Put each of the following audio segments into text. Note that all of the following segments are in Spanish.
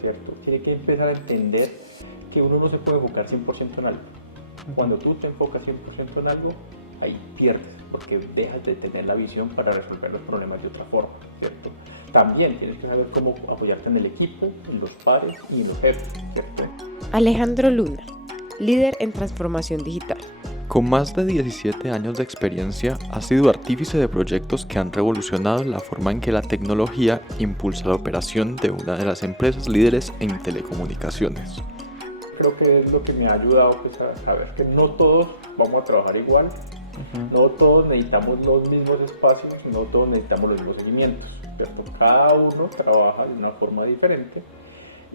¿cierto? Tiene que empezar a entender que uno no se puede enfocar 100% en algo. Cuando tú te enfocas 100% en algo, ahí pierdes, porque dejas de tener la visión para resolver los problemas de otra forma, ¿cierto? También tienes que saber cómo apoyarte en el equipo, en los pares y en los jefes, ¿cierto? Alejandro Luna, líder en transformación digital. Con más de 17 años de experiencia, ha sido artífice de proyectos que han revolucionado la forma en que la tecnología impulsa la operación de una de las empresas líderes en telecomunicaciones. Creo que es lo que me ha ayudado pues, a saber que no todos vamos a trabajar igual, no todos necesitamos los mismos espacios, no todos necesitamos los mismos seguimientos, ¿cierto? Cada uno trabaja de una forma diferente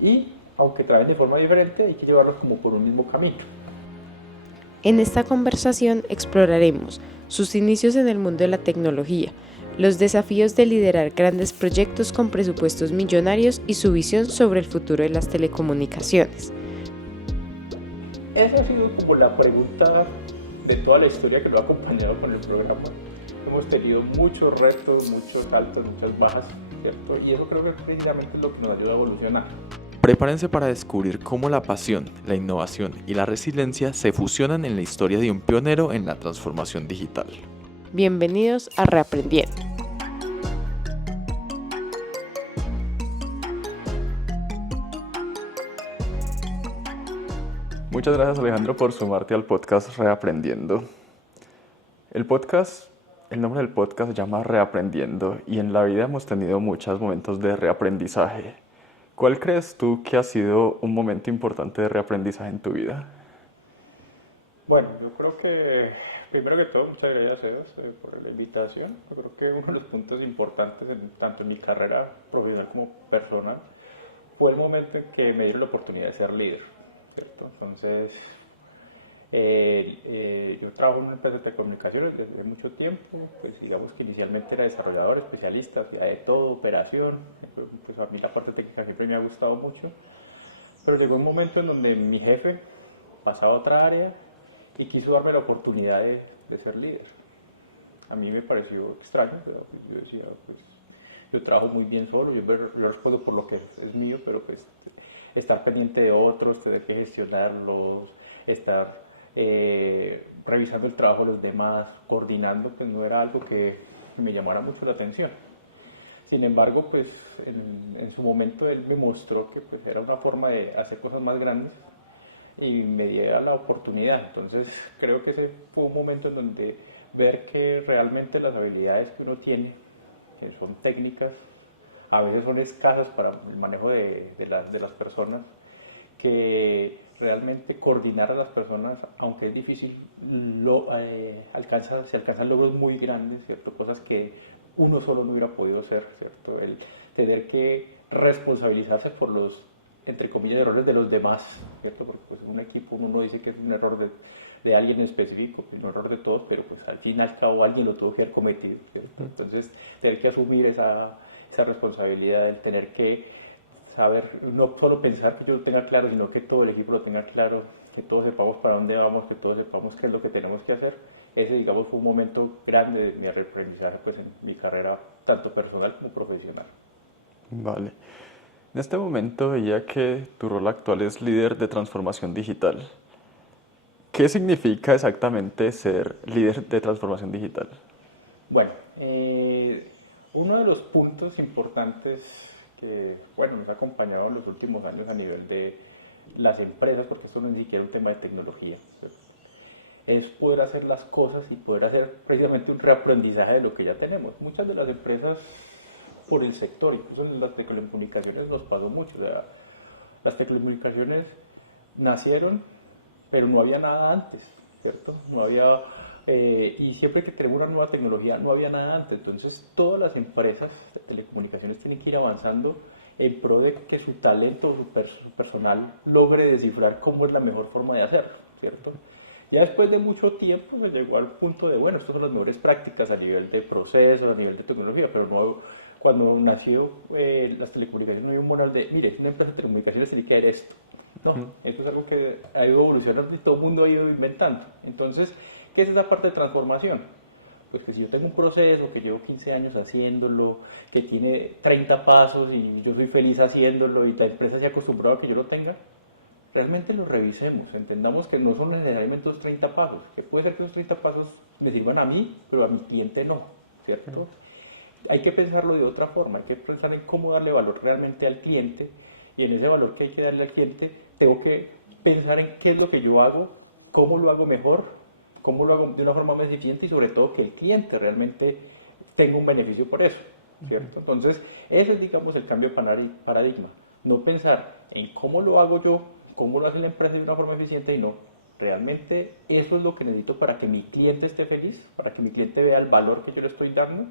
y aunque trabajen de forma diferente hay que llevarlos como por un mismo camino. En esta conversación exploraremos sus inicios en el mundo de la tecnología, los desafíos de liderar grandes proyectos con presupuestos millonarios y su visión sobre el futuro de las telecomunicaciones. Esa ha sido como la pregunta de toda la historia que lo ha acompañado con el programa. Hemos tenido muchos retos, muchos altos, muchas bajas, ¿cierto? Y eso creo que precisamente es lo que nos ayuda a evolucionar. Prepárense para descubrir cómo la pasión, la innovación y la resiliencia se fusionan en la historia de un pionero en la transformación digital. Bienvenidos a Reaprendiendo. Muchas gracias, Alejandro, por sumarte al podcast Reaprendiendo. El nombre del podcast se llama Reaprendiendo y en la vida hemos tenido muchos momentos de reaprendizaje. ¿Cuál crees tú que ha sido un momento importante de reaprendizaje en tu vida? Bueno, yo creo que, primero que todo, muchas gracias, Sebas, por la invitación. Yo creo que uno de los puntos importantes, tanto en mi carrera profesional como personal, fue el momento en que me dieron la oportunidad de ser líder, ¿cierto? Entonces, yo trabajo en una empresa de telecomunicaciones desde mucho tiempo, pues digamos que inicialmente era desarrollador, especialista, hacía de todo, operación, pues a mí la parte técnica siempre me ha gustado mucho, pero llegó un momento en donde mi jefe pasaba a otra área y quiso darme la oportunidad de ser líder. A mí me pareció extraño, pero yo decía, pues yo trabajo muy bien solo, yo respondo por lo que es mío, pero pues estar pendiente de otros, tener que gestionarlos, estar revisando el trabajo de los demás, coordinando, pues no era algo que me llamara mucho la atención. Sin embargo, pues en su momento él me mostró que pues, era una forma de hacer cosas más grandes y me dio la oportunidad. Entonces creo que ese fue un momento en donde ver que realmente las habilidades que uno tiene, que son técnicas, a veces son escasas para el manejo de las personas, que realmente coordinar a las personas, aunque es difícil, se alcanzan logros muy grandes, ¿cierto? Cosas que uno solo no hubiera podido hacer, ¿cierto? El tener que responsabilizarse por los, entre comillas, errores de los demás, ¿cierto? Porque pues, un equipo uno no dice que es un error de alguien en específico, es un error de todos, pero pues al fin y al cabo alguien lo tuvo que haber cometido, ¿cierto? Entonces, tener que asumir esa responsabilidad, el tener que saber, no solo pensar que yo lo tenga claro, sino que todo el equipo lo tenga claro, que todos sepamos para dónde vamos, que todos sepamos qué es lo que tenemos que hacer. Ese, digamos, fue un momento grande de mi aprendizaje pues, en mi carrera, tanto personal como profesional. Vale. En este momento veía que tu rol actual es líder de transformación digital. ¿Qué significa exactamente ser líder de transformación digital? Bueno, uno de los puntos importantes que bueno, nos ha acompañado en los últimos años a nivel de las empresas, porque esto no es ni siquiera un tema de tecnología, ¿cierto? Es poder hacer las cosas y poder hacer precisamente un reaprendizaje de lo que ya tenemos. Muchas de las empresas por el sector, incluso en las telecomunicaciones nos pasó mucho, o sea, las telecomunicaciones nacieron, pero no había nada antes, ¿cierto? No había, y siempre que tenemos una nueva tecnología no había nada antes, entonces todas las empresas de telecomunicaciones tienen que ir avanzando en pro de que su talento, su personal logre descifrar cómo es la mejor forma de hacerlo, ¿cierto? Ya después de mucho tiempo se llegó al punto de, bueno, estas son las mejores prácticas a nivel de procesos, a nivel de tecnología, pero no, cuando nació las telecomunicaciones no había un modelo de, mire, una empresa de telecomunicaciones tiene que hacer esto. No, esto es algo que ha ido evolucionando y todo el mundo ha ido inventando. Entonces, ¿qué es esa parte de transformación? pues que si yo tengo un proceso que llevo 15 años haciéndolo, que tiene 30 pasos y yo soy feliz haciéndolo y la empresa se ha acostumbrado a que yo lo tenga, realmente lo revisemos, entendamos que no son necesariamente esos 30 pasos, que puede ser que esos 30 pasos me sirvan a mí, pero a mi cliente no, ¿cierto? Hay que pensarlo de otra forma, hay que pensar en cómo darle valor realmente al cliente, y en ese valor que hay que darle al cliente tengo que pensar en qué es lo que yo hago, cómo lo hago mejor, cómo lo hago de una forma más eficiente y sobre todo que el cliente realmente tenga un beneficio por eso, ¿cierto? Entonces, ese es, digamos, el cambio de paradigma. No pensar en cómo lo hago yo, cómo lo hace la empresa de una forma eficiente y no, realmente eso es lo que necesito para que mi cliente esté feliz, para que mi cliente vea el valor que yo le estoy dando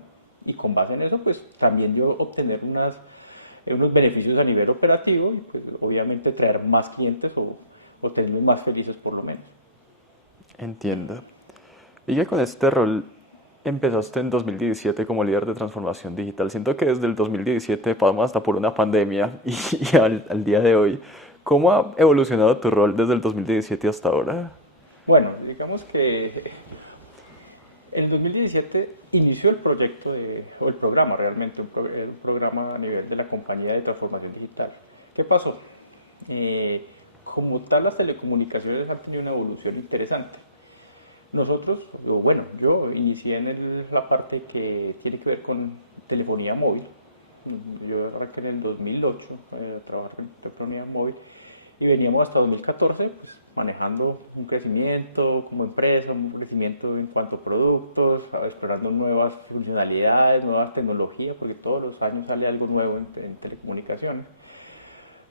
y con base en eso, pues también yo obtener unos beneficios a nivel operativo, pues obviamente traer más clientes o tenerlos más felices por lo menos. Entiendo. Y que con este rol empezaste en 2017 como líder de transformación digital. Siento que desde el 2017 pasamos hasta por una pandemia y al día de hoy, ¿cómo ha evolucionado tu rol desde el 2017 hasta ahora? Bueno, digamos que en 2017 inició el proyecto o el programa realmente, el programa a nivel de la compañía de transformación digital. ¿Qué pasó? Como tal, las telecomunicaciones han tenido una evolución interesante. Nosotros, bueno, yo inicié en la parte que tiene que ver con telefonía móvil. Yo arranqué en el 2008 a trabajar en telefonía móvil y veníamos hasta 2014 pues, manejando un crecimiento como empresa, un crecimiento en cuanto a productos, explorando nuevas funcionalidades, nuevas tecnologías, porque todos los años sale algo nuevo en telecomunicaciones.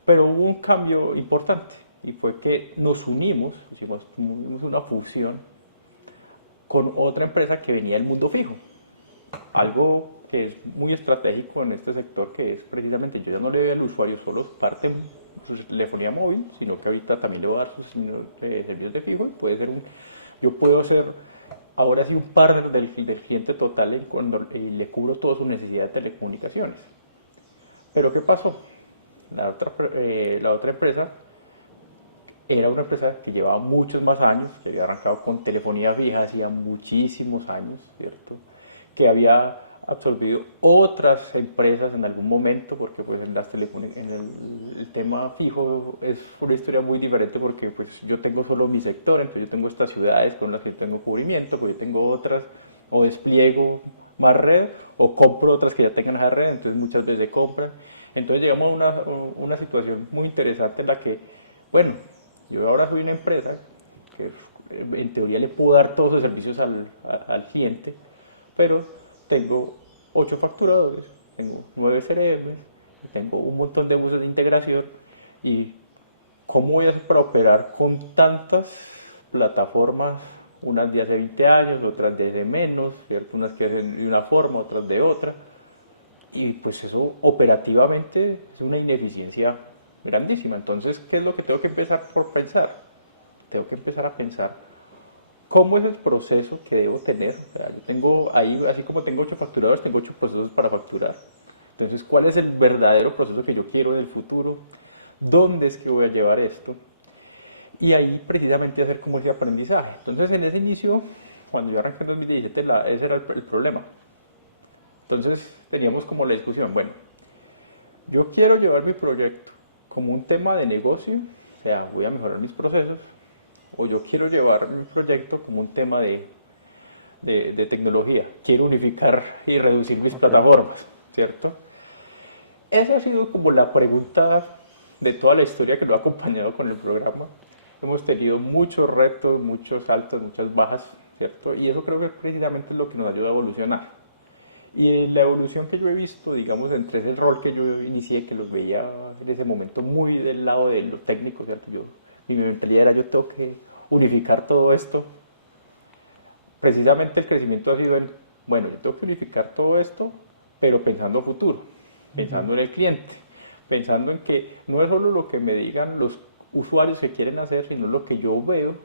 Pero hubo un cambio importante y fue que nos unimos, hicimos una fusión con otra empresa que venía del mundo fijo. Algo que es muy estratégico en este sector, que es precisamente, yo ya no le doy al usuario solo parte de su telefonía móvil, sino que ahorita también le voy a dar sus servicios de fijo, y puede ser yo puedo ser ahora sí un partner del cliente total cuando le cubro toda su necesidad de telecomunicaciones. Pero ¿qué pasó? La otra empresa era una empresa que llevaba muchos más años, que había arrancado con telefonía fija hacía muchísimos años, ¿cierto? Que había absorbido otras empresas en algún momento, porque pues en el tema fijo es una historia muy diferente, porque pues yo tengo solo mi sector, entonces yo tengo estas ciudades con las que yo tengo cubrimiento, pues yo tengo otras, o despliego más red, o compro otras que ya tengan esa red, entonces muchas veces se compran. Entonces llegamos a una situación muy interesante en la que, bueno, yo ahora soy una empresa que en teoría le puedo dar todos los servicios al cliente, pero tengo 8 facturadores, tengo 9 CRM, tengo un montón de usos de integración y ¿cómo voy a hacer para operar con tantas plataformas? Unas de hace 20 años, otras de hace menos, ¿cierto? Unas que hacen de una forma, otras de otra. Y pues eso operativamente es una ineficiencia grandísima. Entonces, ¿qué es lo que tengo que empezar por pensar? Tengo que empezar a pensar cómo es el proceso que debo tener. O sea, yo tengo ahí, así como tengo 8 facturadores, tengo 8 procesos para facturar. Entonces, ¿cuál es el verdadero proceso que yo quiero en el futuro? ¿Dónde es que voy a llevar esto? Y ahí precisamente hacer como ese aprendizaje. Entonces, en ese inicio, cuando yo arranqué en 2017, ese era el problema. Entonces, teníamos como la discusión, bueno, yo quiero llevar mi proyecto como un tema de negocio, o sea, voy a mejorar mis procesos, o yo quiero llevar mi proyecto como un tema de tecnología, quiero unificar y reducir mis plataformas, ¿cierto? Esa ha sido como la pregunta de toda la historia que lo ha acompañado con el programa. Hemos tenido muchos retos, muchos altos, muchas bajas, ¿cierto? Y eso creo que precisamente es lo que nos ayuda a evolucionar. Y en la evolución que yo he visto, digamos, entre ese rol que yo inicié, que los veía en ese momento muy del lado de los técnicos, ¿cierto? Mi mentalidad era, yo tengo que unificar todo esto. Precisamente el crecimiento ha sido en, bueno, yo tengo que unificar todo esto, pero pensando a futuro, pensando en el cliente, pensando en que no es solo lo que me digan los usuarios que quieren hacer, sino lo que yo veo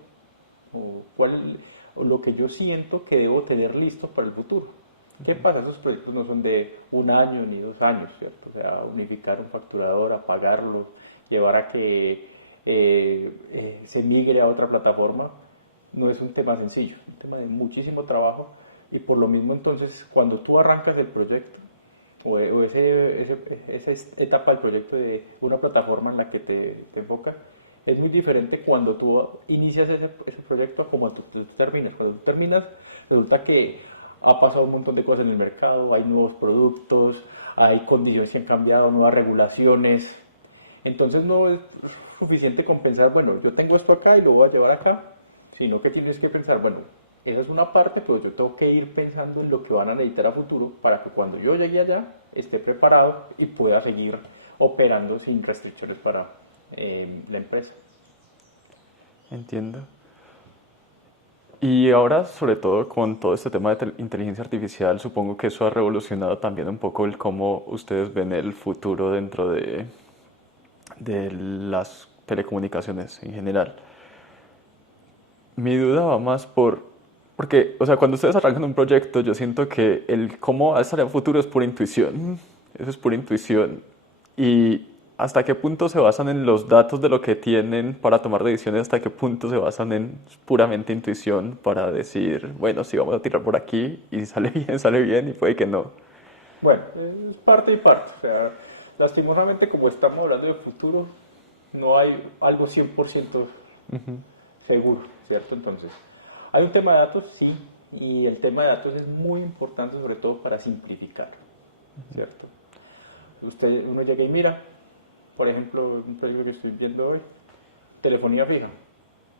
o lo que yo siento que debo tener listo para el futuro. ¿Qué pasa? Esos proyectos no son de 1 año ni 2 años, ¿cierto? O sea, unificar un facturador, apagarlo, llevar a que se migre a otra plataforma, no es un tema sencillo, es un tema de muchísimo trabajo, y por lo mismo entonces cuando tú arrancas el proyecto o esa etapa del proyecto de una plataforma en la que te enfocas, es muy diferente cuando tú inicias ese proyecto a como tú terminas. Cuando tú terminas, resulta que ha pasado un montón de cosas en el mercado, hay nuevos productos, hay condiciones que han cambiado, nuevas regulaciones. Entonces no es suficiente con pensar, bueno, yo tengo esto acá y lo voy a llevar acá, sino que tienes que pensar, bueno, esa es una parte, pero yo tengo que ir pensando en lo que van a necesitar a futuro para que cuando yo llegue allá esté preparado y pueda seguir operando sin restricciones para la empresa. Entiendo. Y ahora, sobre todo con todo este tema de inteligencia artificial, supongo que eso ha revolucionado también un poco el cómo ustedes ven el futuro dentro de las telecomunicaciones en general. Mi duda va más porque, o sea, cuando ustedes arrancan un proyecto, yo siento que el cómo va a estar en el futuro es pura intuición. Eso es pura intuición. Y hasta qué punto se basan en los datos de lo que tienen para tomar decisiones, hasta qué punto se basan en puramente intuición para decir, bueno, sí, vamos a tirar por aquí y si sale bien y puede que no. Bueno, es parte y parte. O sea, lastimosamente, como estamos hablando de futuro, no hay algo 100% seguro, ¿cierto? Entonces, hay un tema de datos, sí, y el tema de datos es muy importante, sobre todo para simplificar, ¿cierto? Uno llega y mira, por ejemplo, un proyecto que estoy viendo hoy, telefonía fija.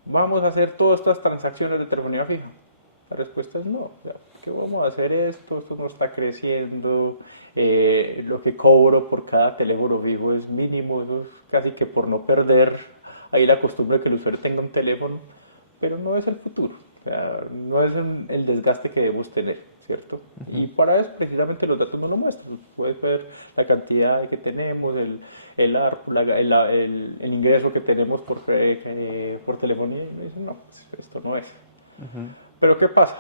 ¿Vamos a hacer todas estas transacciones de telefonía fija? La respuesta es no. O sea, ¿qué vamos a hacer esto no está creciendo, lo que cobro por cada teléfono fijo es mínimo, eso es casi que por no perder ahí la costumbre de que el usuario tenga un teléfono, pero no es el futuro, o sea, no es el desgaste que debemos tener, ¿cierto? Y para eso precisamente los datos nos lo muestran. Puedes ver la cantidad que tenemos, el ARPU, el ingreso que tenemos por telefonía, y me dicen, no, pues, esto no es. Pero ¿qué pasa?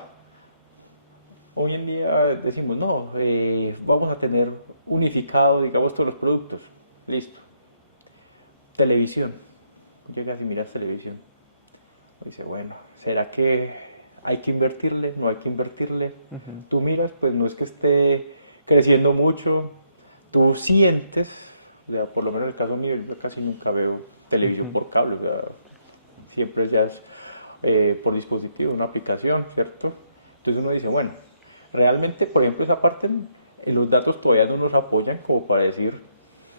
Hoy en día decimos, no, vamos a tener unificado, digamos, todos los productos. Listo. Televisión. Llegas y miras televisión. Dice, bueno, ¿será que hay que invertirle? ¿No hay que invertirle? Tú miras, pues no es que esté creciendo mucho. Tú sientes, o sea, por lo menos en el caso mío, yo casi nunca veo televisión por cable, o sea, siempre ya es por dispositivo, una aplicación, ¿cierto? Entonces uno dice, bueno, realmente, por ejemplo, esa parte, los datos todavía no nos apoyan como para decir,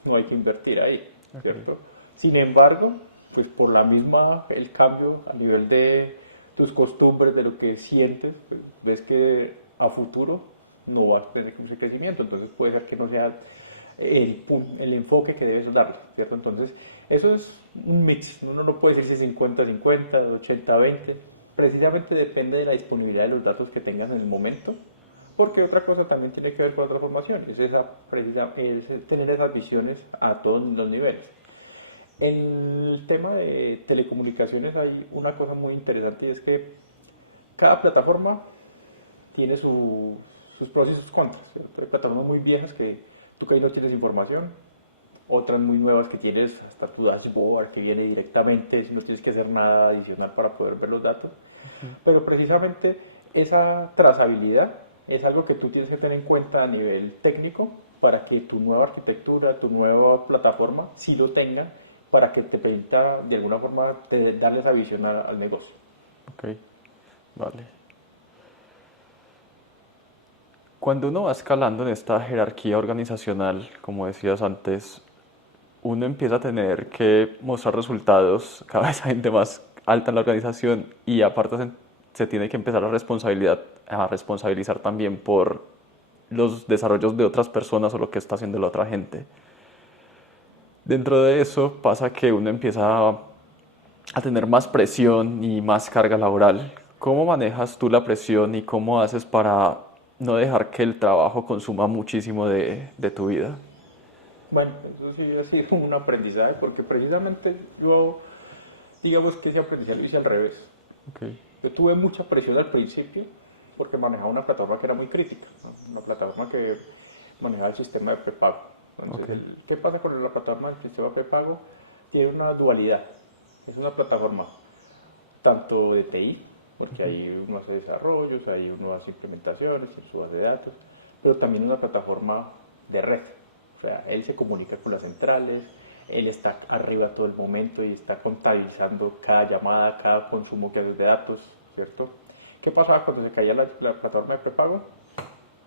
no hay que invertir ahí, ¿cierto? Sin embargo, pues por el cambio a nivel de tus costumbres, de lo que sientes, pues, ves que a futuro no vas a tener ese crecimiento, entonces puede ser que no sea el enfoque que debes darle, ¿cierto? Entonces, eso es un mix, uno no puede decir si 50-50, 80-20, precisamente depende de la disponibilidad de los datos que tengas en el momento, porque otra cosa también tiene que ver con la transformación, es tener esas visiones a todos los niveles. En el tema de telecomunicaciones hay una cosa muy interesante y es que cada plataforma tiene sus pros y sus contras, ¿cierto? Hay plataformas muy viejas que tú que ahí no tienes información, otras muy nuevas que tienes hasta tu dashboard que viene directamente, si no tienes que hacer nada adicional para poder ver los datos. Pero precisamente esa trazabilidad es algo que tú tienes que tener en cuenta a nivel técnico para que tu nueva arquitectura, tu nueva plataforma sí lo tenga, para que te permita de alguna forma darle esa visión al negocio. Ok, vale. Cuando uno va escalando en esta jerarquía organizacional, como decías antes, uno empieza a tener que mostrar resultados, cada vez hay gente más alta en la organización y aparte se tiene que empezar a responsabilizar también por los desarrollos de otras personas o lo que está haciendo la otra gente. Dentro de eso pasa que uno empieza a tener más presión y más carga laboral. ¿Cómo manejas tú la presión y cómo haces para no dejar que el trabajo consuma muchísimo de tu vida? Bueno, eso sí ha sido un aprendizaje porque precisamente yo, digamos que ese aprendizaje lo hice al revés. Okay. Yo tuve mucha presión al principio porque manejaba una plataforma que era muy crítica, ¿no? Una plataforma que manejaba el sistema de prepago. Entonces, ¿qué pasa con la plataforma del sistema de prepago? Tiene una dualidad. Es una plataforma tanto de TI porque ahí uno hace desarrollos, ahí uno hace implementaciones en su base de datos, pero también una plataforma de red. O sea, él se comunica con las centrales, él está arriba todo el momento y está contabilizando cada llamada, cada consumo que hace de datos, ¿cierto? ¿Qué pasaba cuando se caía la plataforma de prepago?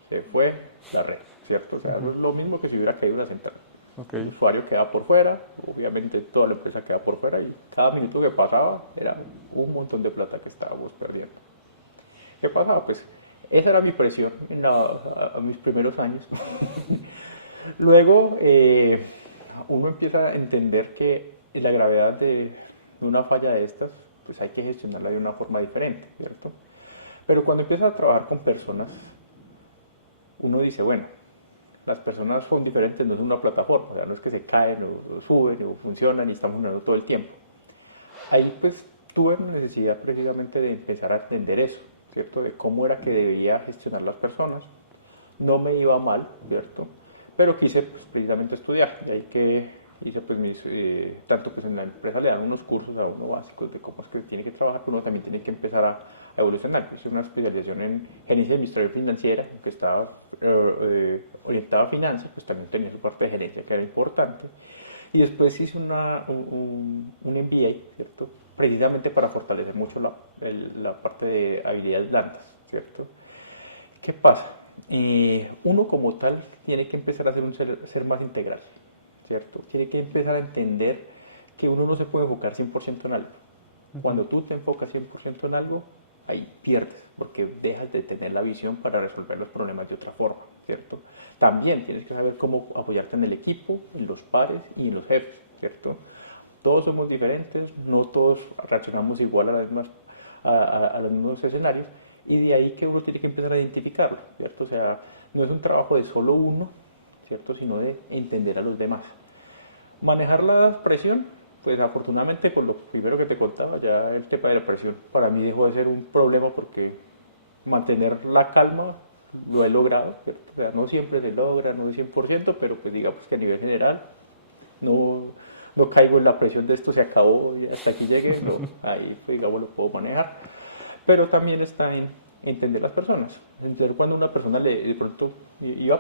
Se fue la red, ¿cierto? O sea, no es lo mismo que si hubiera caído la central. Okay. El usuario queda por fuera, obviamente toda la empresa queda por fuera y cada minuto que pasaba era un montón de plata que estábamos perdiendo. ¿Qué pasaba? Pues esa era mi presión a mis primeros años. Luego uno empieza a entender que la gravedad de una falla de estas, pues hay que gestionarla de una forma diferente, ¿cierto? Pero cuando empiezas a trabajar con personas, uno dice, bueno, las personas son diferentes, no es una plataforma, o sea, no es que se caen o suben o funcionan y están funcionando todo el tiempo. Ahí pues tuve necesidad precisamente de empezar a entender eso, ¿cierto? De cómo era que debía gestionar las personas. No me iba mal, ¿cierto? Pero quise pues, precisamente estudiar, de ahí que hice pues tanto pues en la empresa le dan unos cursos a uno básicos de cómo es que se tiene que trabajar, pero uno también tiene que empezar a evolucionar. Hice una especialización en gerencia de administración financiera, que estaba orientada a finanzas, pues también tenía su parte de gerencia que era importante. Y después hice un MBA, ¿cierto? Precisamente para fortalecer mucho la parte de habilidades blandas, ¿cierto? ¿Qué pasa? Uno como tal tiene que empezar a ser un ser más integral, ¿cierto? Tiene que empezar a entender que uno no se puede enfocar 100% en algo. Cuando tú te enfocas 100% en algo, ahí pierdes, porque dejas de tener la visión para resolver los problemas de otra forma, ¿cierto? También tienes que saber cómo apoyarte en el equipo, en los pares y en los jefes, ¿cierto? Todos somos diferentes, no todos reaccionamos igual a los mismos escenarios, y de ahí que uno tiene que empezar a identificarlo, ¿cierto? O sea, no es un trabajo de solo uno, ¿cierto? Sino de entender a los demás. Manejar la presión, pues afortunadamente con lo primero que te contaba, ya el tema de la presión para mí dejó de ser un problema porque mantener la calma lo he logrado, ¿cierto? O sea, no siempre se logra, no es 100%, pero pues digamos que a nivel general no caigo en la presión de esto se acabó y hasta aquí llegué, no, ahí pues, digamos lo puedo manejar. Pero también está en entender las personas, entender cuando una persona de pronto, y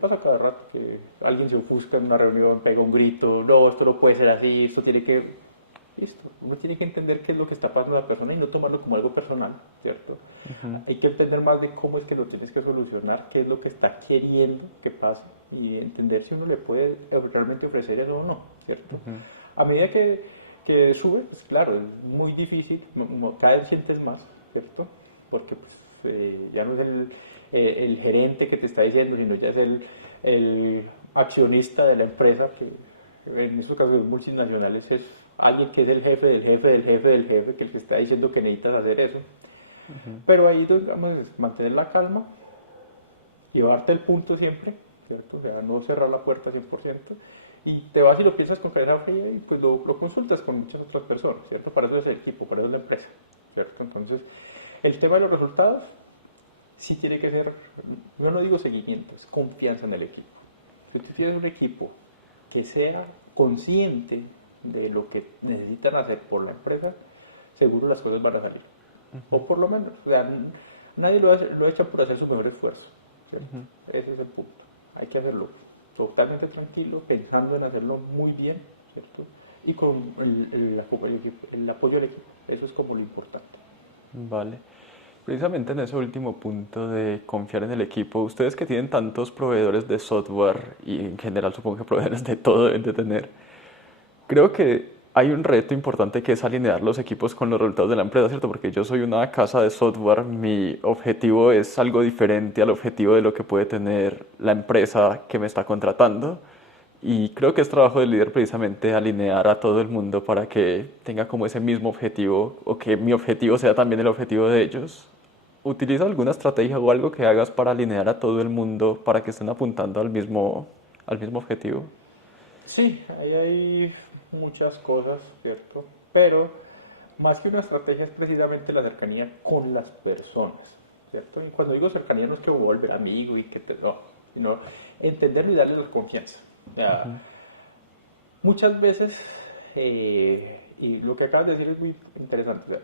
pasa cada rato que alguien se ofusca en una reunión, pega un grito, no, esto no puede ser así, esto tiene que, listo, uno tiene que entender qué es lo que está pasando a la persona y no tomarlo como algo personal, ¿cierto? Hay que entender más de cómo es que lo tienes que solucionar, qué es lo que está queriendo que pase y entender si uno le puede realmente ofrecer eso o no, ¿cierto? A medida que sube, pues claro, es muy difícil, cada vez sientes más, ¿cierto? Porque pues, ya no es el gerente que te está diciendo, sino ya es el accionista de la empresa, que en estos casos multinacionales es alguien que es el jefe del jefe del jefe del jefe, que el que está diciendo que necesitas hacer eso. Pero ahí, digamos, es mantener la calma, llevarte el punto siempre, ¿cierto? O sea, no cerrar la puerta 100%, y te vas y lo piensas con cabeza fría y pues lo consultas con muchas otras personas, ¿cierto? Para eso es el equipo, para eso es la empresa, ¿cierto? Entonces, el tema de los resultados sí tiene que ser, yo no digo seguimiento, es confianza en el equipo. Si tú tienes un equipo que sea consciente de lo que necesitan hacer por la empresa, seguro las cosas van a salir. O por lo menos, o sea, nadie lo echa por hacer su mejor esfuerzo, ¿cierto? Ese es el punto. Hay que hacerlo totalmente tranquilo, pensando en hacerlo muy bien, ¿cierto? Y con el apoyo del equipo. Eso es como lo importante. Vale. Precisamente en ese último punto de confiar en el equipo, ustedes que tienen tantos proveedores de software y en general supongo que proveedores de todo deben de tener, creo que hay un reto importante que es alinear los equipos con los resultados de la empresa, ¿cierto? Porque yo soy una casa de software, mi objetivo es algo diferente al objetivo de lo que puede tener la empresa que me está contratando. Y creo que es trabajo del líder precisamente alinear a todo el mundo para que tenga como ese mismo objetivo o que mi objetivo sea también el objetivo de ellos. ¿Utiliza alguna estrategia o algo que hagas para alinear a todo el mundo para que estén apuntando al mismo objetivo? Sí, ahí hay muchas cosas, ¿cierto? Pero más que una estrategia es precisamente la cercanía con las personas, ¿cierto? Y cuando digo cercanía no es que volver amigo y que no, sino entenderlo y darle la confianza. O sea, muchas veces, y lo que acabas de decir es muy interesante, o sea,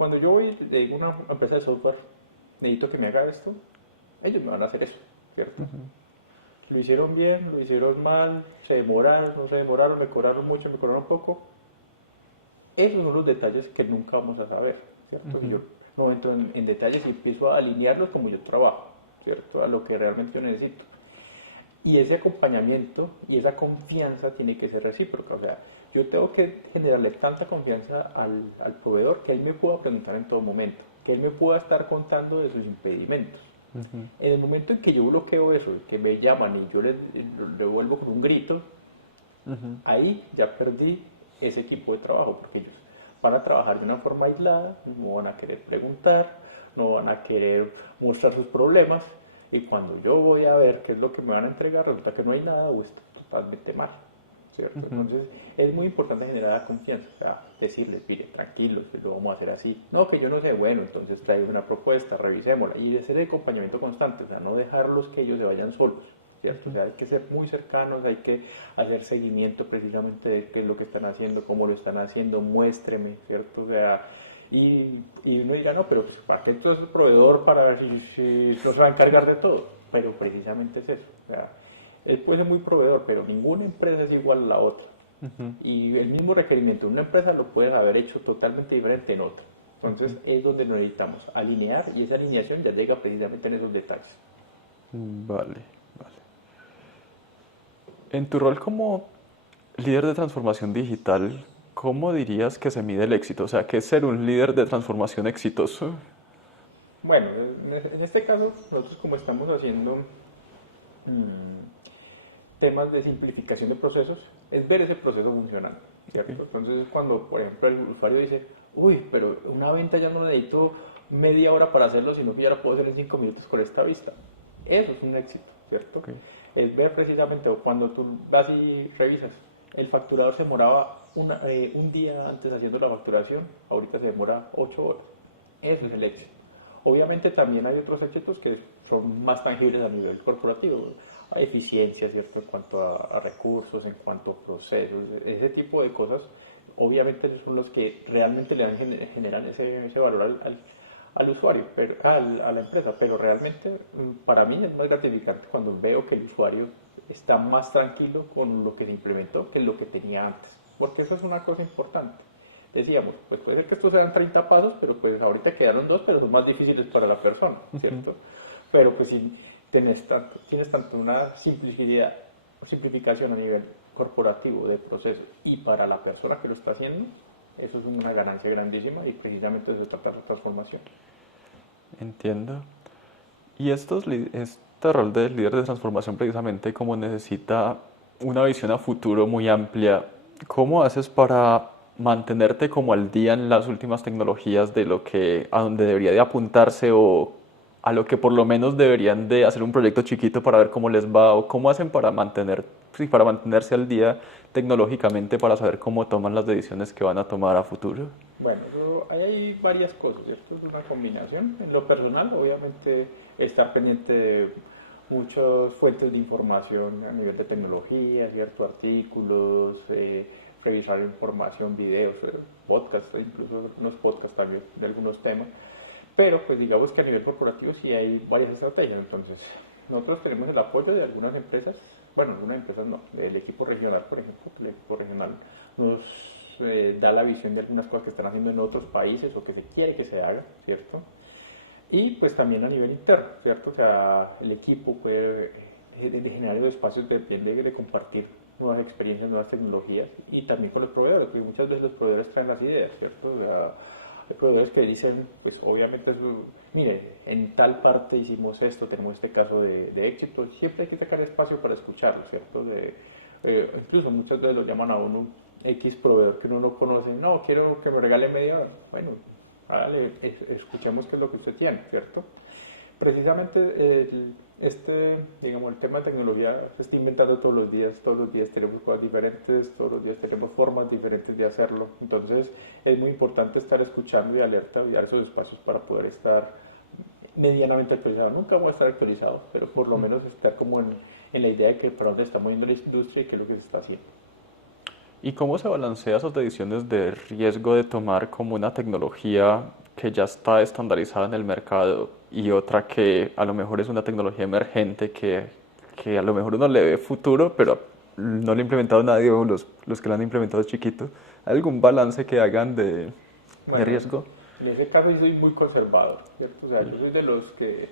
cuando yo voy de una empresa de software, necesito que me haga esto, ellos me van a hacer eso, ¿cierto? Lo hicieron bien, lo hicieron mal, se demoraron, no se demoraron, me cobraron mucho, me cobraron poco. Esos son los detalles que nunca vamos a saber, ¿cierto? Yo no entro en detalles y empiezo a alinearlos como yo trabajo, ¿cierto? A lo que realmente yo necesito. Y ese acompañamiento y esa confianza tiene que ser recíproca. O sea, yo tengo que generarle tanta confianza al proveedor que él me pueda preguntar en todo momento, que él me pueda estar contando de sus impedimentos. En el momento en que yo bloqueo eso, que me llaman y yo le devuelvo con un grito, ahí ya perdí ese equipo de trabajo, porque ellos van a trabajar de una forma aislada, no van a querer preguntar, no van a querer mostrar sus problemas, y cuando yo voy a ver qué es lo que me van a entregar, resulta que no hay nada o está totalmente mal, ¿cierto? Entonces es muy importante generar la confianza, o sea, decirles, mire, tranquilos, que lo vamos a hacer así. No, que yo no sé, bueno, entonces traigo una propuesta, revisémosla, y hacer el acompañamiento constante, o sea, no dejarlos que ellos se vayan solos, ¿cierto? O sea, hay que ser muy cercanos, hay que hacer seguimiento precisamente de qué es lo que están haciendo, cómo lo están haciendo, muéstreme, ¿cierto? O sea, y uno dirá, no, pero ¿para qué entonces el proveedor para ver si nos va a encargar de todo? Pero precisamente es eso, o sea, él puede ser muy proveedor, pero ninguna empresa es igual a la otra. Y el mismo requerimiento de una empresa lo pueden haber hecho totalmente diferente en otra. Entonces es donde nos necesitamos alinear, y esa alineación ya llega precisamente en esos detalles. Vale. En tu rol como líder de transformación digital, ¿cómo dirías que se mide el éxito? O sea, ¿qué es ser un líder de transformación exitoso? Bueno, en este caso, nosotros como estamos haciendo temas de simplificación de procesos, es ver ese proceso funcionando, ¿cierto? Entonces, cuando, por ejemplo, el usuario dice, uy, pero una venta ya no necesito media hora para hacerlo, sino que ya lo puedo hacer en 5 minutos con esta vista. Eso es un éxito, ¿cierto? Es ver precisamente, o cuando tú vas y revisas, el facturador se demoraba un día antes haciendo la facturación, ahorita se demora 8 horas. Eso es el éxito. Obviamente también hay otros éxitos que son más tangibles a nivel corporativo. Hay eficiencia, ¿cierto? En cuanto a recursos, en cuanto a procesos, ese tipo de cosas, obviamente son los que realmente generan ese valor al usuario, a la empresa, pero realmente para mí es más gratificante cuando veo que el usuario está más tranquilo con lo que se implementó que lo que tenía antes, porque eso es una cosa importante. Decíamos, pues puede ser que estos sean 30 pasos, pero pues ahorita quedaron 2, pero son más difíciles para la persona, ¿cierto? Pero pues si tienes tanto una simplificación a nivel corporativo de procesos y para la persona que lo está haciendo, eso es una ganancia grandísima, y precisamente de eso se trata la transformación. Entiendo. Y este rol de líder de transformación, precisamente como necesita una visión a futuro muy amplia, ¿cómo haces para mantenerte como al día en las últimas tecnologías de a donde debería de apuntarse, o a lo que por lo menos deberían de hacer un proyecto chiquito para ver cómo les va, o cómo hacen para mantenerse al día tecnológicamente, para saber cómo toman las decisiones que van a tomar a futuro? Bueno, ahí hay varias cosas, ¿cierto? Es una combinación. En lo personal, obviamente, estar pendiente de muchas fuentes de información a nivel de tecnología, ¿cierto? Artículos, revisar información, videos, podcasts, incluso unos podcasts también de algunos temas. Pero pues digamos que a nivel corporativo sí hay varias estrategias. Entonces, nosotros tenemos el apoyo de algunas empresas, bueno, algunas empresas no, del equipo regional, por ejemplo, el equipo regional nos da la visión de algunas cosas que están haciendo en otros países o que se quiere que se haga, ¿cierto? Y pues también a nivel interno, ¿cierto? O sea, el equipo puede de generar esos espacios, depende de compartir nuevas experiencias, nuevas tecnologías, y también con los proveedores, porque muchas veces los proveedores traen las ideas, ¿cierto? O sea, hay proveedores que dicen, pues obviamente, mire, en tal parte hicimos esto, tenemos este caso de éxito, siempre hay que sacar espacio para escucharlo, ¿cierto? Incluso muchas veces lo llaman a uno X proveedor que uno no conoce, no, quiero que me regale media hora, bueno, hágale, escuchemos qué es lo que usted tiene, ¿cierto? Precisamente digamos, el tema de tecnología se está inventando todos los días tenemos cosas diferentes, todos los días tenemos formas diferentes de hacerlo, entonces es muy importante estar escuchando y alerta y dar esos espacios para poder estar medianamente actualizado. Nunca vamos a estar actualizados, pero por lo menos estar como en la idea de que para dónde estamos yendo la industria y qué es lo que se está haciendo. ¿Y cómo se balancea esas decisiones de riesgo de tomar como una tecnología que ya está estandarizada en el mercado y otra que a lo mejor es una tecnología emergente que a lo mejor uno le ve futuro, pero no lo ha implementado nadie o los que lo han implementado es chiquito? ¿Hay algún balance que hagan de Bueno, riesgo? en ese caso yo soy muy conservador, ¿cierto? O sea, yo soy de los que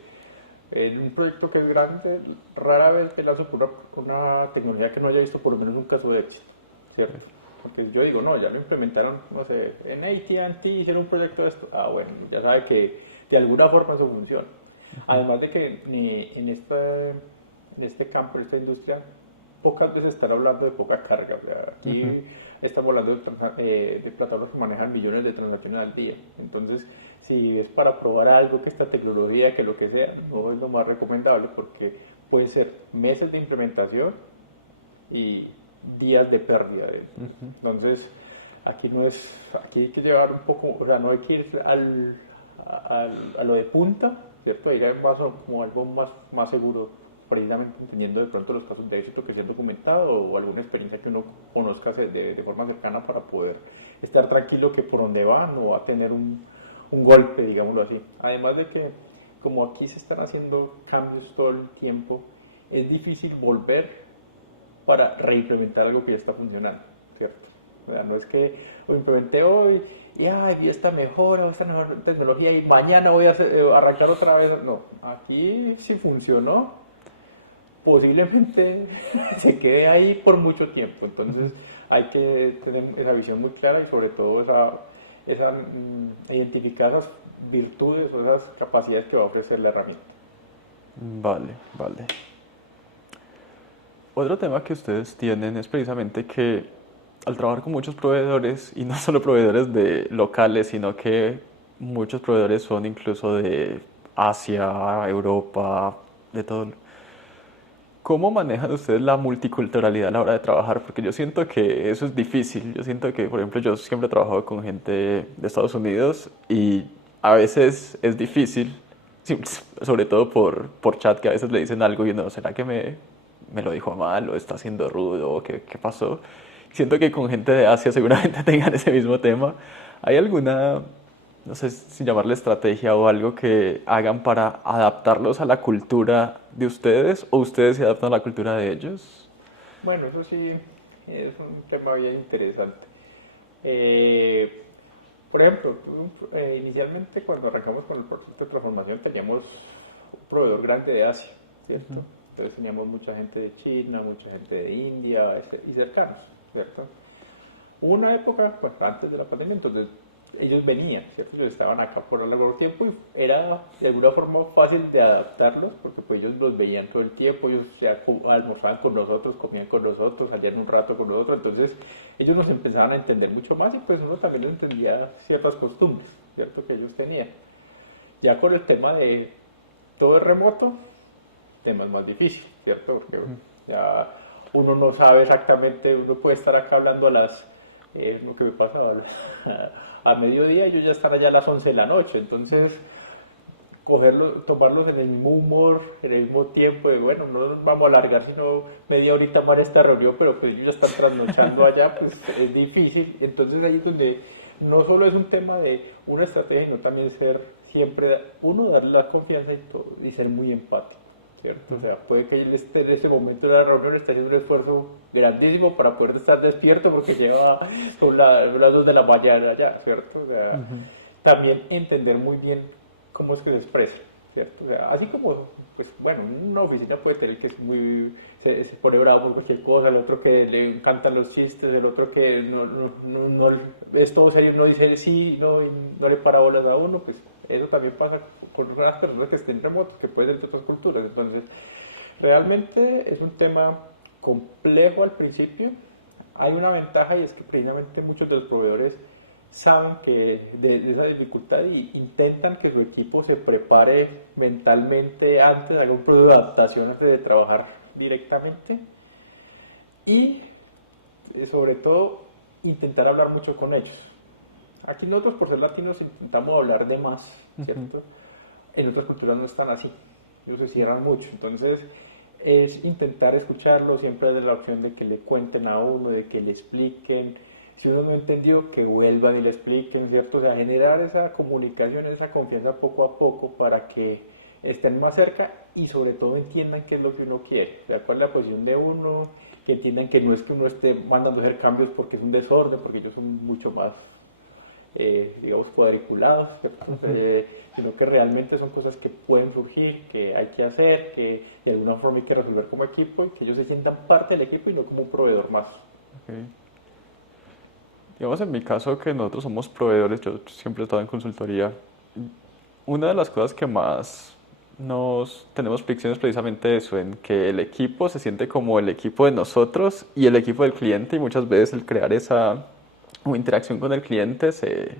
en un proyecto que es grande, rara vez te lanzo por una tecnología que no haya visto por lo menos un caso de éxito, ¿cierto? Porque yo digo, no, ya lo implementaron, no sé, en AT&T hicieron un proyecto de esto. Ah, bueno, ya sabe que de alguna forma eso funciona. Además de que en este campo, en esta industria, pocas veces están hablando de poca carga. O sea, aquí estamos hablando de plataformas que manejan millones de transacciones al día. Entonces, si es para probar algo, que esta tecnología, que lo que sea, no es lo más recomendable porque puede ser meses de implementación y días de pérdida de eso. Entonces, aquí aquí hay que llevar un poco, o sea, no hay que ir a lo de punta, ¿cierto? Ir más como algo más seguro, precisamente entendiendo de pronto los casos de éxito que se han documentado o alguna experiencia que uno conozca de forma cercana para poder estar tranquilo que por donde va no va a tener un golpe, digámoslo así. Además de que como aquí se están haciendo cambios todo el tiempo, es difícil volver para reimplementar algo que ya está funcionando, ¿cierto? O sea, no es que lo implementé hoy y vi esta mejor tecnología y mañana voy a arrancar otra vez. No, aquí si funcionó, posiblemente se quede ahí por mucho tiempo. Entonces hay que tener esa visión muy clara y sobre todo identificar esas virtudes o esas capacidades que va a ofrecer la herramienta. Vale, vale. Otro tema que ustedes tienen es precisamente que al trabajar con muchos proveedores, y no solo proveedores de locales, sino que muchos proveedores son incluso de Asia, Europa, de todo. ¿Cómo manejan ustedes la multiculturalidad a la hora de trabajar? Porque yo siento que eso es difícil. Yo siento que, por ejemplo, yo siempre he trabajado con gente de Estados Unidos y a veces es difícil, sobre todo por chat, que a veces le dicen algo y uno, ¿será que me lo dijo mal o está siendo rudo o qué pasó? Siento que con gente de Asia seguramente tengan ese mismo tema. ¿Hay alguna, no sé si llamarle estrategia o algo que hagan para adaptarlos a la cultura de ustedes o ustedes se adaptan a la cultura de ellos? Bueno, eso sí es un tema bien interesante. Por ejemplo, inicialmente cuando arrancamos con el proceso de transformación teníamos un proveedor grande de Asia, ¿cierto? Entonces teníamos mucha gente de China, mucha gente de India y cercanos, ¿cierto? Hubo una época, pues, antes de la pandemia, entonces ellos venían, ¿cierto? Ellos estaban acá por largo tiempo y era de alguna forma fácil de adaptarlos porque pues ellos los veían todo el tiempo, ellos ya almorzaban con nosotros, comían con nosotros, salían un rato con nosotros, entonces ellos nos empezaban a entender mucho más y pues uno también entendía ciertas costumbres, ¿cierto? Que ellos tenían. Ya con el tema de todo es remoto, tema es más difícil, ¿cierto? Porque ya uno no sabe exactamente, uno puede estar acá hablando lo que me pasa a mediodía, ellos ya están allá a las 11 de la noche, entonces tomarlos en el mismo humor, en el mismo tiempo, de bueno, no nos vamos a alargar sino media horita más esta reunión, pero pues ellos ya están trasnochando allá, pues es difícil, entonces ahí es donde no solo es un tema de una estrategia, sino también ser siempre, uno darle la confianza y todo, y ser muy empático, ¿cierto? O sea, puede que él esté en ese momento de la reunión, esté haciendo un esfuerzo grandísimo para poder estar despierto porque son las 2 de la mañana ya, ¿cierto? O sea, también entender muy bien cómo es que se expresa, ¿cierto? O sea, así como, pues bueno, una oficina puede tener que es muy, se pone bravo por cualquier cosa, el otro que le encantan los chistes, el otro que no es todo serio, no dice sí, no, y no le para bolas a uno, pues eso también pasa con unas personas que estén remotos, que pueden ser de otras culturas. Entonces, realmente es un tema complejo al principio. Hay una ventaja y es que precisamente muchos de los proveedores saben que de esa dificultad y intentan que su equipo se prepare mentalmente antes, haga un proceso de adaptación antes de trabajar directamente y sobre todo intentar hablar mucho con ellos. Aquí nosotros por ser latinos intentamos hablar de más, ¿cierto? En otras culturas no están así, ellos se cierran mucho, entonces es intentar escucharlo, siempre de la opción de que le cuenten a uno, de que le expliquen, Si uno no entendió, que vuelvan y le expliquen, ¿cierto? O sea, generar esa comunicación, esa confianza poco a poco para que estén más cerca y sobre todo entiendan qué es lo que uno quiere, o sea, cuál es la posición de uno, que entiendan que no es que uno esté mandando a hacer cambios porque es un desorden, porque ellos son mucho más, digamos, cuadriculados, sino que realmente son cosas que pueden surgir, que hay que hacer, que de alguna forma hay que resolver como equipo y que ellos se sientan parte del equipo y no como un proveedor más. Okay. Digamos, en mi caso, que nosotros somos proveedores, yo siempre he estado en consultoría. Una de las cosas que más nos tenemos fricción es precisamente eso, en que el equipo se siente como el equipo de nosotros y el equipo del cliente, y muchas veces el crear esa interacción con el cliente se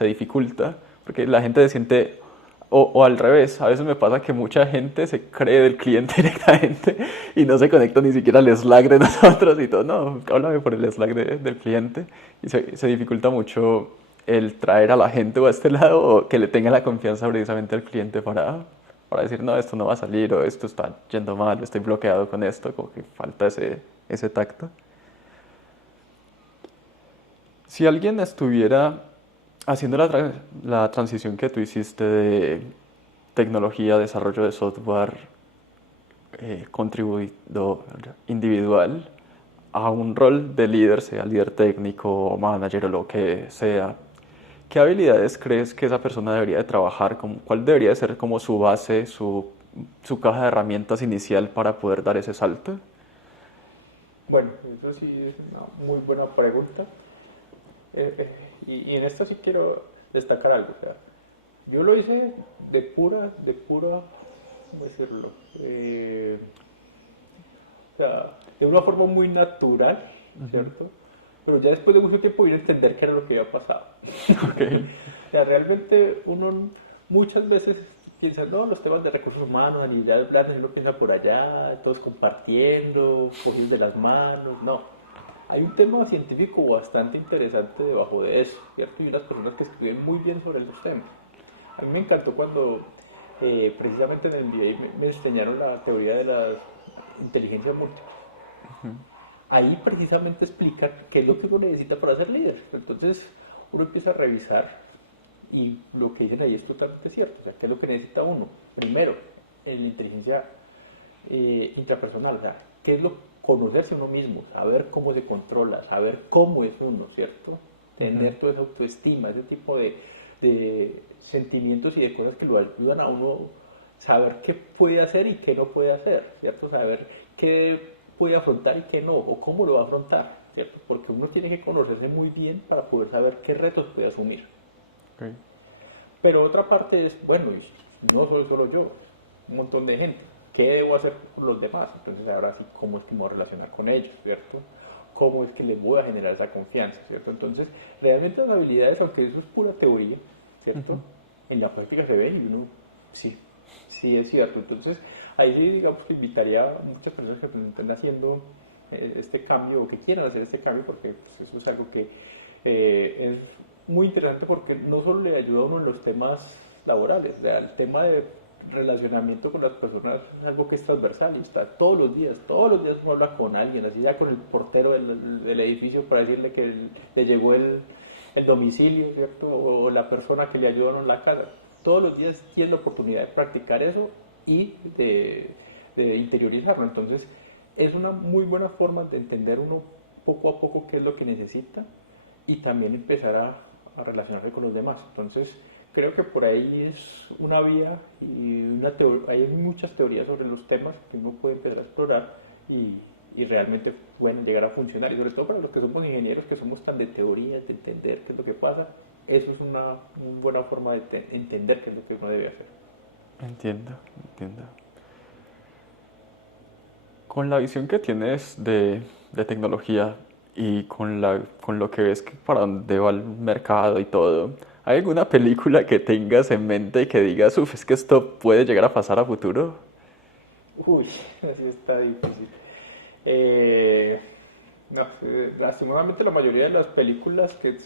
dificulta, porque la gente se siente, o al revés, a veces me pasa que mucha gente se cree del cliente directamente y no se conecta ni siquiera al Slack de nosotros y todo, no, háblame por el Slack del cliente, y se dificulta mucho el traer a la gente o a este lado, o que le tenga la confianza precisamente al cliente para decir, no, esto no va a salir, o esto está yendo mal, estoy bloqueado con esto, como que falta ese tacto. Si alguien estuviera haciendo la transición que tú hiciste de tecnología, desarrollo de software, contribuidor individual, a un rol de líder, sea líder técnico, manager o lo que sea, ¿qué habilidades crees que esa persona debería de trabajar? ¿Cuál debería de ser como su base, su caja de herramientas inicial para poder dar ese salto? Bueno, eso sí es una muy buena pregunta. Y en esto sí quiero destacar algo. O sea, yo lo hice de pura, ¿cómo decirlo? O sea, de una forma muy natural, ¿cierto? Pero ya después de mucho tiempo vine a entender qué era lo que había pasado. Okay. O sea, realmente uno muchas veces piensa, no, los temas de recursos humanos, habilidades blandas, uno piensa por allá, todos compartiendo, cogidos de las manos, no. Hay un tema científico bastante interesante debajo de eso, ¿cierto? Y unas personas que escriben muy bien sobre los temas. A mí me encantó cuando precisamente en el MBA me enseñaron la teoría de la inteligencia múltiple. Ahí precisamente explican qué es lo que uno necesita para ser líder. Entonces uno empieza a revisar y lo que dicen ahí es totalmente cierto. O sea, ¿qué es lo que necesita uno? Primero, en la inteligencia intrapersonal, o sea, ¿qué es lo conocerse uno mismo, saber cómo se controla, saber cómo es uno, ¿cierto? Tener toda esa autoestima, ese tipo de sentimientos y de cosas que lo ayudan a uno saber qué puede hacer y qué no puede hacer, ¿cierto? Saber qué puede afrontar y qué no, o cómo lo va a afrontar, ¿cierto? Porque uno tiene que conocerse muy bien para poder saber qué retos puede asumir. Okay. Pero otra parte es, bueno, no soy solo yo, un montón de gente. ¿Qué debo hacer con los demás? Entonces ahora sí, ¿cómo es que me voy a relacionar con ellos, ¿cierto? ¿Cómo es que les voy a generar esa confianza, ¿cierto? Entonces, realmente las habilidades, aunque eso es pura teoría, ¿cierto? En la práctica se ven y uno, sí es cierto. Entonces, ahí sí, digamos, invitaría a muchas personas que estén haciendo este cambio o que quieran hacer este cambio, porque pues, eso es algo que es muy interesante porque no solo le ayuda a uno en los temas laborales, o sea, el tema de relacionamiento con las personas es algo que es transversal y está todos los días uno habla con alguien, así ya con el portero del edificio para decirle que le llegó el domicilio, ¿cierto? O la persona que le ayudó en la casa. Todos los días tienes la oportunidad de practicar eso y de interiorizarlo. Entonces, es una muy buena forma de entender uno poco a poco qué es lo que necesita y también empezar a relacionarse con los demás. Entonces, creo que por ahí es una vía y hay muchas teorías sobre los temas que uno puede empezar a explorar y realmente pueden llegar a funcionar. Y sobre todo para los que somos ingenieros, que somos tan de teoría, de entender qué es lo que pasa, eso es una buena forma de entender qué es lo que uno debe hacer. Entiendo. Con la visión que tienes de tecnología y con lo que ves que para dónde va el mercado y todo, ¿hay alguna película que tengas en mente y que digas, uff, es que esto puede llegar a pasar a futuro? Uy, así está difícil. No, lastimosamente la mayoría de las películas que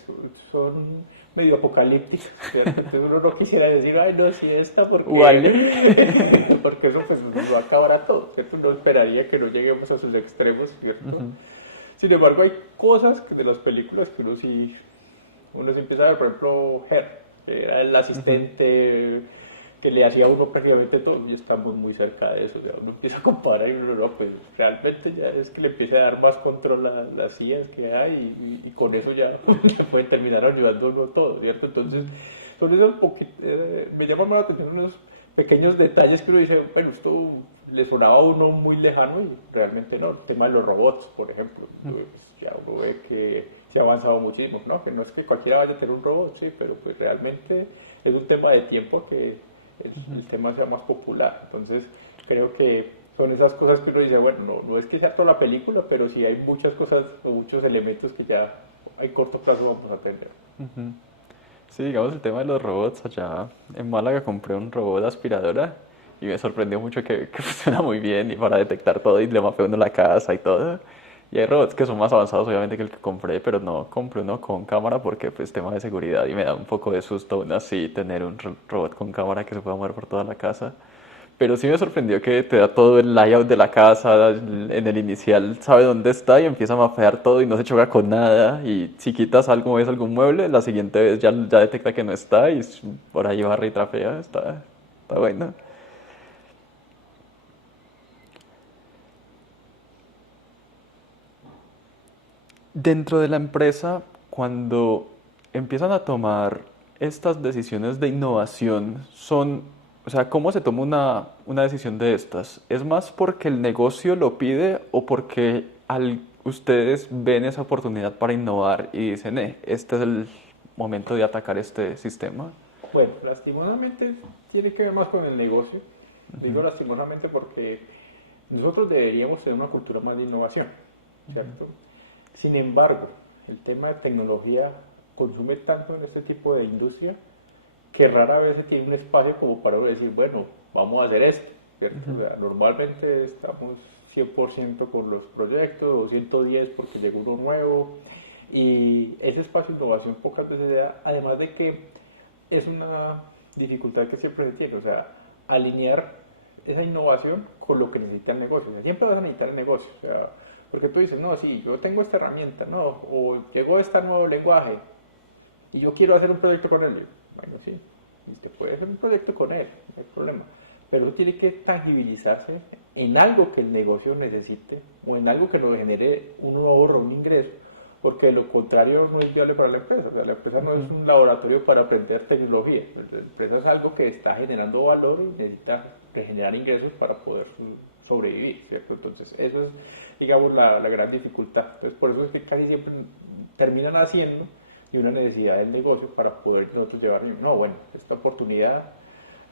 son medio apocalípticas, ¿cierto? Entonces uno no quisiera decir, ay, no, si esta, porque, porque eso pues nos va a acabar a todo, ¿cierto? No esperaría que no lleguemos a sus extremos, ¿cierto? Sin embargo, hay cosas de las películas que uno se empieza a ver, por ejemplo, Her, que era el asistente que le hacía a uno prácticamente todo, y estamos muy cerca de eso. O sea, uno empieza a comparar y uno, no, pues realmente ya es que le empieza a dar más control a las IAs que hay, y con eso ya le puede terminar ayudando a uno todo, ¿cierto? Entonces, son esos me llaman más la atención esos pequeños detalles que uno dice, bueno, esto le sonaba a uno muy lejano y realmente no. El tema de los robots, por ejemplo, pues ya uno ve que se ha avanzado muchísimo, ¿no? Que no es que cualquiera vaya a tener un robot, sí, pero pues realmente es un tema de tiempo que el tema sea más popular. Entonces, creo que son esas cosas que uno dice, bueno, no es que sea toda la película, pero sí hay muchas cosas o muchos elementos que ya a corto plazo vamos a tener. Ujú. Sí, digamos el tema de los robots, allá en Málaga compré un robot aspiradora y me sorprendió mucho que funciona muy bien y para detectar todo y le mapea uno la casa y todo. Y hay robots que son más avanzados obviamente que el que compré, pero no compré uno con cámara porque pues tema de seguridad y me da un poco de susto aún así tener un robot con cámara que se pueda mover por toda la casa. Pero sí me sorprendió que te da todo el layout de la casa, en el inicial sabe dónde está y empieza a mapear todo y no se choca con nada. Y si quitas algo, ves algún mueble, la siguiente vez ya detecta que no está y por ahí barra y trapea. Está bueno. Dentro de la empresa, cuando empiezan a tomar estas decisiones de innovación, o sea, ¿cómo se toma una decisión de estas? ¿Es más porque el negocio lo pide o porque ustedes ven esa oportunidad para innovar y dicen, este es el momento de atacar este sistema? Bueno, lastimosamente tiene que ver más con el negocio. Digo lastimosamente porque nosotros deberíamos tener una cultura más de innovación, ¿cierto? Sin embargo, el tema de tecnología consume tanto en este tipo de industria que rara vez se tiene un espacio como para uno decir, bueno, vamos a hacer esto, ¿cierto? O sea, normalmente estamos 100% con los proyectos, o 110 porque llegó uno nuevo, y ese espacio de innovación pocas veces se da, además de que es una dificultad que siempre se tiene, o sea, alinear esa innovación con lo que necesita el negocio. O sea, siempre vas a necesitar el negocio, o sea, porque tú dices, no, sí, yo tengo esta herramienta, no, o llegó este nuevo lenguaje y yo quiero hacer un proyecto con él. Bueno, sí, y te puede hacer un proyecto con él, no hay problema. Pero eso tiene que tangibilizarse en algo que el negocio necesite o en algo que nos genere un ahorro, un ingreso, porque de lo contrario no es viable para la empresa. O sea, la empresa no es un laboratorio para aprender tecnología. La empresa es algo que está generando valor y necesita generar ingresos para poder sobrevivir, ¿cierto? Entonces, eso es, digamos, la gran dificultad. Entonces, por eso es que casi siempre terminan haciendo y una necesidad del negocio para poder nosotros llevar, no, bueno, esta oportunidad,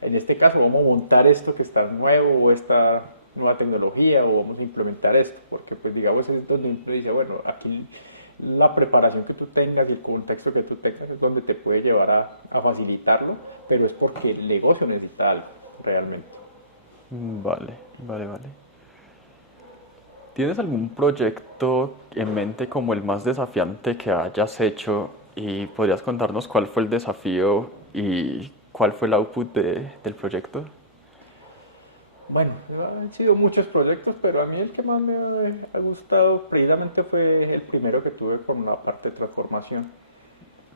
en este caso vamos a montar esto que está nuevo o esta nueva tecnología o vamos a implementar esto, porque pues digamos es donde uno dice, bueno, aquí la preparación que tú tengas y el contexto que tú tengas es donde te puede llevar a facilitarlo, pero es porque el negocio necesita algo realmente. Vale, vale, vale. ¿Tienes algún proyecto en mente como el más desafiante que hayas hecho y podrías contarnos cuál fue el desafío y cuál fue el output del proyecto? Bueno, han sido muchos proyectos, pero a mí el que más me ha gustado precisamente fue el primero que tuve con la parte de transformación,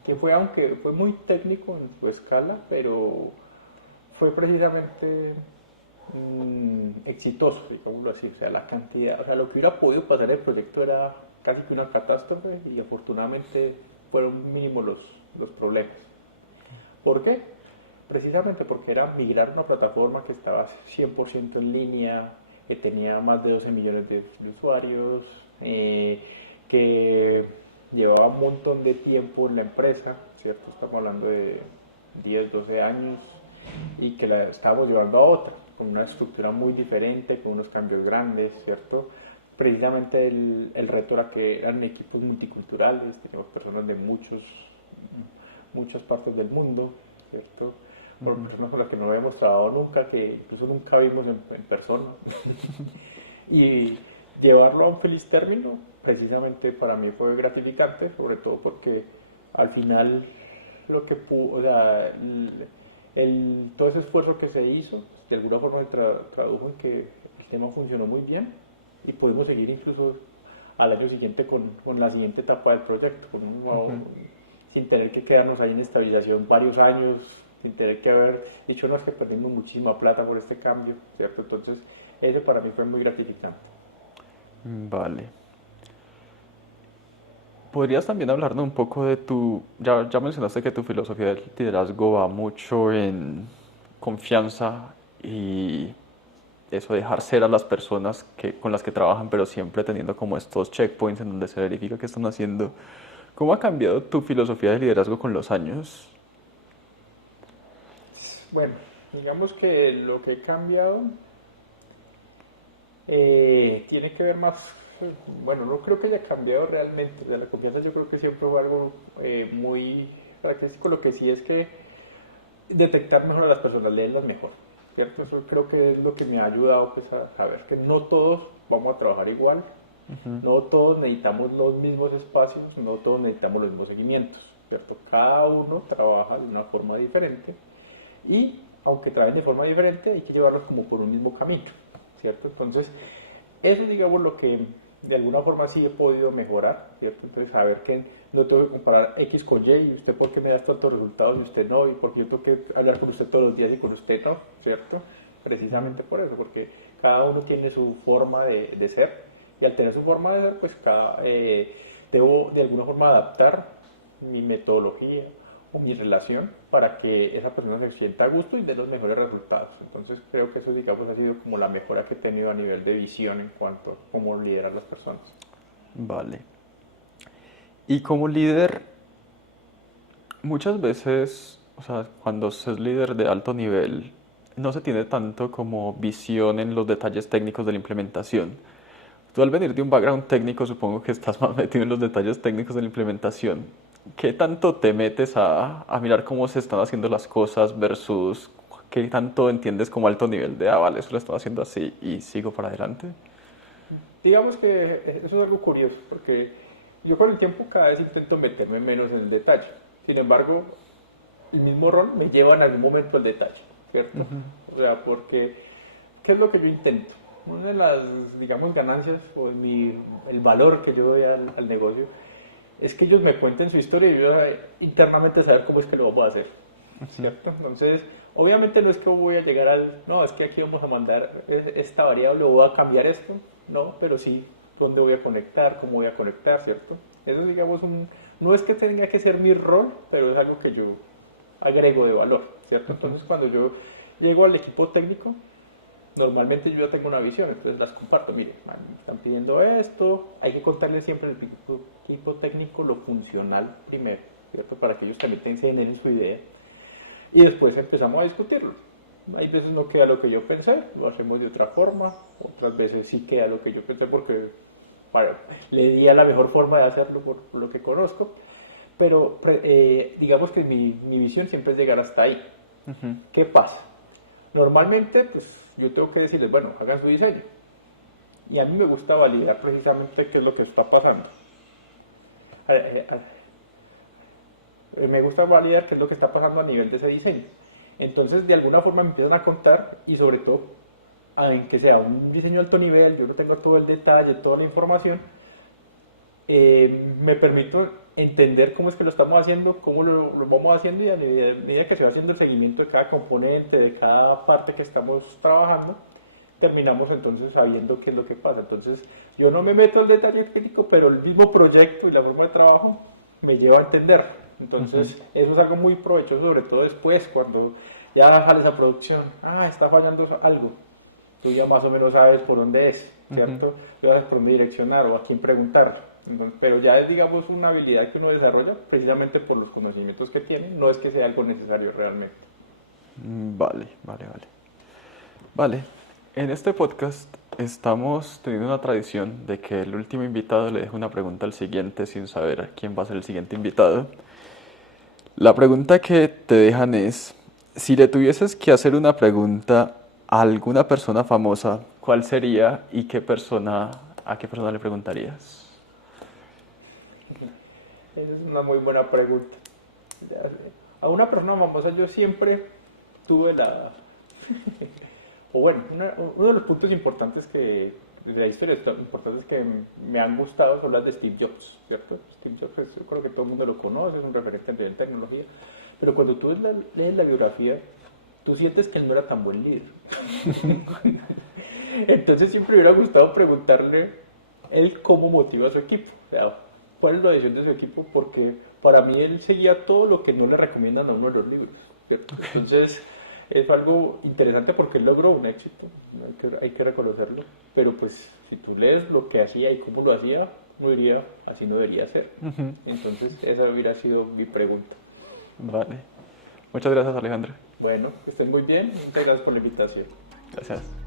que fue, aunque fue muy técnico en su escala, pero fue precisamente exitoso, digámoslo así. O sea, la cantidad, o sea, lo que hubiera podido pasar en el proyecto era casi que una catástrofe y afortunadamente fueron mínimos los problemas. ¿Por qué? Precisamente porque era migrar una plataforma que estaba 100% en línea, que tenía más de 12 millones de usuarios, que llevaba un montón de tiempo en la empresa, ¿cierto? Estamos hablando de 10, 12 años, y que la estábamos llevando a otra, con una estructura muy diferente, con unos cambios grandes, ¿cierto? Precisamente el reto era que eran equipos multiculturales, teníamos personas de muchas partes del mundo, ¿cierto? Por personas con las que no habíamos trabajado nunca, que incluso nunca vimos en persona. Y llevarlo a un feliz término, precisamente para mí fue gratificante, sobre todo porque al final lo que pudo, o sea, todo ese esfuerzo que se hizo, de alguna forma tradujo en que el tema funcionó muy bien y pudimos seguir incluso al año siguiente con la siguiente etapa del proyecto, sin tener que quedarnos ahí en estabilización varios años, sin tener que haber dicho, no, es que perdimos muchísima plata por este cambio, ¿cierto? Entonces, eso para mí fue muy gratificante. Vale. ¿Podrías también hablarnos un poco de ya mencionaste que tu filosofía del liderazgo va mucho en confianza y eso, dejar ser a las personas con las que trabajan, pero siempre teniendo como estos checkpoints en donde se verifica qué están haciendo? ¿Cómo ha cambiado tu filosofía de liderazgo con los años? Bueno, digamos que lo que he cambiado tiene que ver más, bueno, no creo que haya cambiado realmente, o sea, la confianza yo creo que siempre fue algo muy característico, lo que sí es que detectar mejor a las personas, leerlas mejor, ¿cierto? Eso creo que es lo que me ha ayudado pues, a saber que no todos vamos a trabajar igual, no todos necesitamos los mismos espacios, no todos necesitamos los mismos seguimientos, ¿cierto? Cada uno trabaja de una forma diferente y aunque trabajen de forma diferente hay que llevarlos como por un mismo camino, ¿cierto? Entonces, eso es, digamos, lo que de alguna forma sí he podido mejorar, ¿cierto? Entonces, saber que no tengo que comparar X con Y, y usted por qué me da tantos resultados y usted no, y porque yo tengo que hablar con usted todos los días y con usted no, ¿cierto? Precisamente por eso, porque cada uno tiene su forma de ser, y al tener su forma de ser, pues debo de alguna forma adaptar mi metodología o mi relación para que esa persona se sienta a gusto y dé los mejores resultados. Entonces creo que eso, digamos, ha sido como la mejora que he tenido a nivel de visión en cuanto a cómo liderar las personas. Vale. Y como líder, muchas veces, o sea, cuando se es líder de alto nivel, no se tiene tanto como visión en los detalles técnicos de la implementación. Tú al venir de un background técnico, supongo que estás más metido en los detalles técnicos de la implementación. ¿Qué tanto te metes a mirar cómo se están haciendo las cosas versus qué tanto entiendes como alto nivel de, vale, eso lo están haciendo así y sigo para adelante? Digamos que eso es algo curioso, porque yo con el tiempo cada vez intento meterme menos en el detalle. Sin embargo, el mismo rol me lleva en algún momento al detalle, ¿cierto? O sea, porque, ¿qué es lo que yo intento? Una de las, digamos, ganancias o el valor que yo doy al negocio es que ellos me cuenten su historia y yo internamente saber cómo es que lo vamos a hacer, ¿cierto? Entonces, obviamente no es que voy a llegar no, es que aquí vamos a mandar esta variable o voy a cambiar esto, no, pero sí, dónde voy a conectar, cómo voy a conectar, ¿cierto? Eso es, digamos, no es que tenga que ser mi rol, pero es algo que yo agrego de valor, ¿cierto? Entonces, cuando yo llego al equipo técnico, normalmente yo ya tengo una visión, entonces las comparto. Mire, man, me están pidiendo esto, hay que contarles siempre al equipo técnico lo funcional primero, ¿cierto? Para que ellos también tengan su idea. Y después empezamos a discutirlo. Hay veces no queda lo que yo pensé, lo hacemos de otra forma, otras veces sí queda lo que yo pensé porque le di a la mejor forma de hacerlo por lo que conozco. Pero digamos que mi visión siempre es llegar hasta ahí. ¿Qué pasa? Normalmente, pues yo tengo que decirles, bueno, hagan su diseño. Y a mí me gusta validar precisamente qué es lo que está pasando. Me gusta validar qué es lo que está pasando a nivel de ese diseño. Entonces, de alguna forma me empiezan a contar y sobre todo, en que sea un diseño de alto nivel, yo no tengo todo el detalle, toda la información, me permito entender cómo es que lo estamos haciendo, cómo lo vamos haciendo y a medida que se va haciendo el seguimiento de cada componente, de cada parte que estamos trabajando, terminamos entonces sabiendo qué es lo que pasa. Entonces yo no me meto al detalle crítico, pero el mismo proyecto y la forma de trabajo me lleva a entender. Entonces eso es algo muy provechoso, sobre todo después, cuando ya sales a producción, está fallando algo. Tú ya más o menos sabes por dónde es, ¿cierto? Ya sabes por dónde direccionar o a quién preguntar. Pero ya es, digamos, una habilidad que uno desarrolla precisamente por los conocimientos que tiene, no es que sea algo necesario realmente. Vale. Vale, en este podcast estamos teniendo una tradición de que el último invitado le deje una pregunta al siguiente sin saber quién va a ser el siguiente invitado. La pregunta que te dejan es, si le tuvieses que hacer una pregunta a alguna persona famosa, ¿cuál sería y a qué persona le preguntarías? Esa es una muy buena pregunta. A una persona famosa yo siempre tuve o bueno, uno de los puntos importantes que de la historia importantes que me han gustado son las de Steve Jobs, ¿cierto? Steve Jobs, pues, yo creo que todo el mundo lo conoce, es un referente en nivel de tecnología, pero cuando tú lees la biografía, tú sientes que él no era tan buen líder. Entonces siempre me hubiera gustado preguntarle él cómo motiva a su equipo, o sea, cuál es la decisión de su equipo, porque para mí él seguía todo lo que no le recomiendan a uno de los libros, ¿cierto? Entonces es algo interesante porque él logró un éxito, hay que reconocerlo, pero pues si tú lees lo que hacía y cómo lo hacía, uno diría, así no debería ser. Entonces esa hubiera sido mi pregunta. Vale. Muchas gracias, Alejandro. Bueno, que estén muy bien, muchas gracias por la invitación. Gracias.